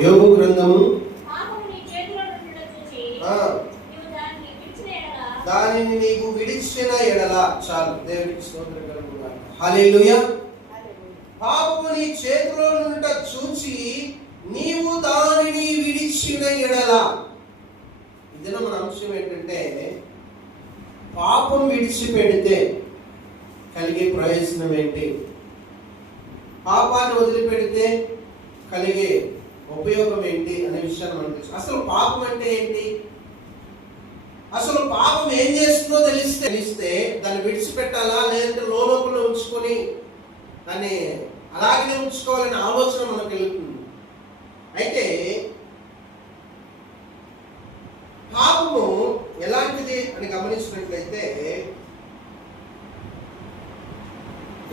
యోబు గ్రంథము దానిని నీకు విడిచిన ఎడల చాలు. దేవునికి స్తోత్రం కలుగుగాక. హల్లెలూయా. పాపము నీ చేతిలో నుండి చూచి నీవు దానిని విడిచిన ఎడల. ఇదిన మన అంశం ఏంటంటే, పాపం విడిచిపెడితే కలిగే ప్రయోజనం ఏంటి, పాపాన్ని వదిలిపెడితే కలిగే ఉపయోగం ఏంటి అనే విషయాన్ని మనం తెలుసు. అసలు పాపం అంటే ఏంటి, అసలు పాపం ఏం చేస్తుందో తెలిస్తే దాన్ని విడిచిపెట్టాలా, లేదంటే లోపల ఉంచుకొని దాన్ని అలాగే ఉంచుకోవాలనే ఆలోచన మనకు వెళ్తుంది. అయితే పాపము ఎలాంటిది అని గమనించినట్లయితే,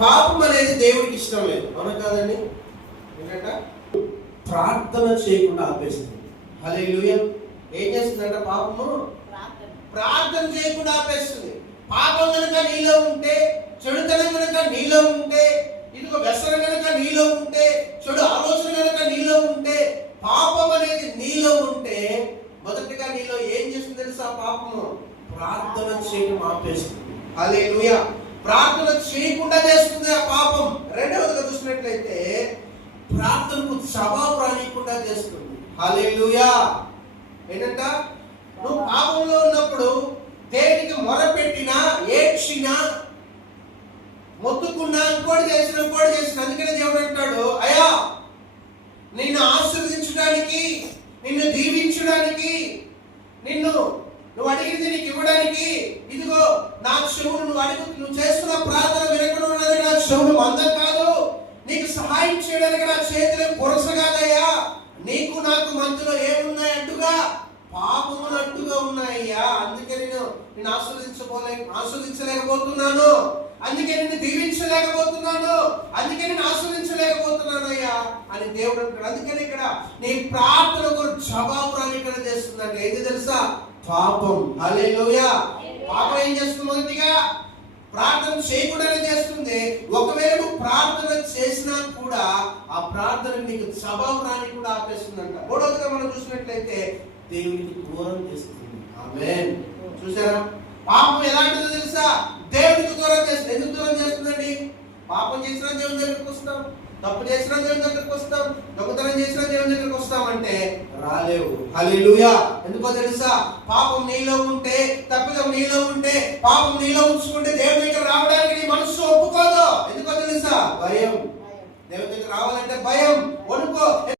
పాపం అనేది దేవుడికి ఇష్టం లేదు, అవునా కాదండి? ఎందుకంటే ప్రార్థన చేయకుండా ఆపేస్తుంది. హల్లెలూయా. ఏం చేస్తుందంట పాపము? ప్రార్థన చేయకుండా ఆపేస్తుంది. పాపం కనుక నీలో ఉంటే, చెడుతనం కనుక నీలో ఉంటే, ఇదిగో వ్యసనం కనుక నీలో ఉంటే, చెడు ఆలోచన కనుక నీలో ఉంటే, పాపం అనేది నీలో ఉంటే మొదటిగా నీలో ఏం చేస్తుంది తెలుసా? పాపము ప్రార్థన చేయడం ఆపేస్తుంది. హల్లెలూయా. ప్రార్థన చేయకుండా చేస్తుంది ఆ పాపం. రెండవదిగా చూసినట్లయితే ప్రార్థనకు జవాబు రానికుండా చేస్తుంది. హల్లెలూయా. ఏంటంట, నువ్వు పాపంలో ఉన్నప్పుడు దేవునికి మొరపెట్టినా, ఏడ్చినా, మొత్తుకున్నా, ఇంకోటి చేసిన అందుకనే దేవుడు అంటాడు, అయ్యా నిన్ను ఆశీర్వదించడానికి, నిన్ను దీవించడానికి, నువ్వు అడిగింది నీకు ఇవ్వడానికి, ఇదిగో నా చెవులు నువ్వు చేస్తున్న ప్రార్థన వినకుండా ఉన్నది నా చెవులు మందం కాదు, నీకు సహాయం చేయడానికి నా చేతులు పొరస కాదయ్యా, నీకు నాకు మధ్యలో ఏమున్నాయి అంటుగా, పాపములు అడ్డుగా ఉన్నాయ్యా, అందుకే నేను ఆస్వాదించలేకపోతున్నాను, అందుకే నిన్ను దీవించలేకపోతున్నాను, అందుకే నేను ఆస్వాదించలేకపోతున్నాను అయ్యా అని దేవుడు అంటాడు. అందుకని ఇక్కడ నీ ప్రార్థనకు జవాబు రాని ఇక్కడ చేస్తుందంటే ఏది తెలుసా? పాపం. హల్లెలూయా. పాపం ఏం చేస్తుంది? మొదటిగా ప్రార్థన చేయకుండానే చేస్తుంది. ఒకవేళ నువ్వు ప్రార్థన చేసినా కూడా ఆ ప్రార్థనకు నీకు జవాబు రాని కూడా ఆపేస్తుందంట. మూడవదిగా మనం చూసినట్లయితే దేవునికి దూరం చేస్తుంది. ఆమేన్. చూసారా? పాపం ఎలాంటిదో తెలుసా? దేవునికి దూరం చేస్తుంది. ఎందుకు దూరం చేస్తుందండి? పాపం చేసినా దేవుని దగ్గరికి వస్తాం, తప్పు చేసినా దేవుని దగ్గరికి వస్తాం, దొంగతనం చేసినా దేవుని దగ్గరికి వస్తామంటే రాలేవు. హల్లెలూయా. ఎందుకో తెలుసా? పాపం నీలో ఉంటే, తప్పిదం నీలో ఉంటే, పాపం నీలో ఉంచుకుంటే దేవుని దగ్గర రావడానికి నీ మనసు ఒప్పుకోదు. ఎందుకో తెలుసా? భయం. దేవుని దగ్గర రావాలంటే భయం, వణుకో.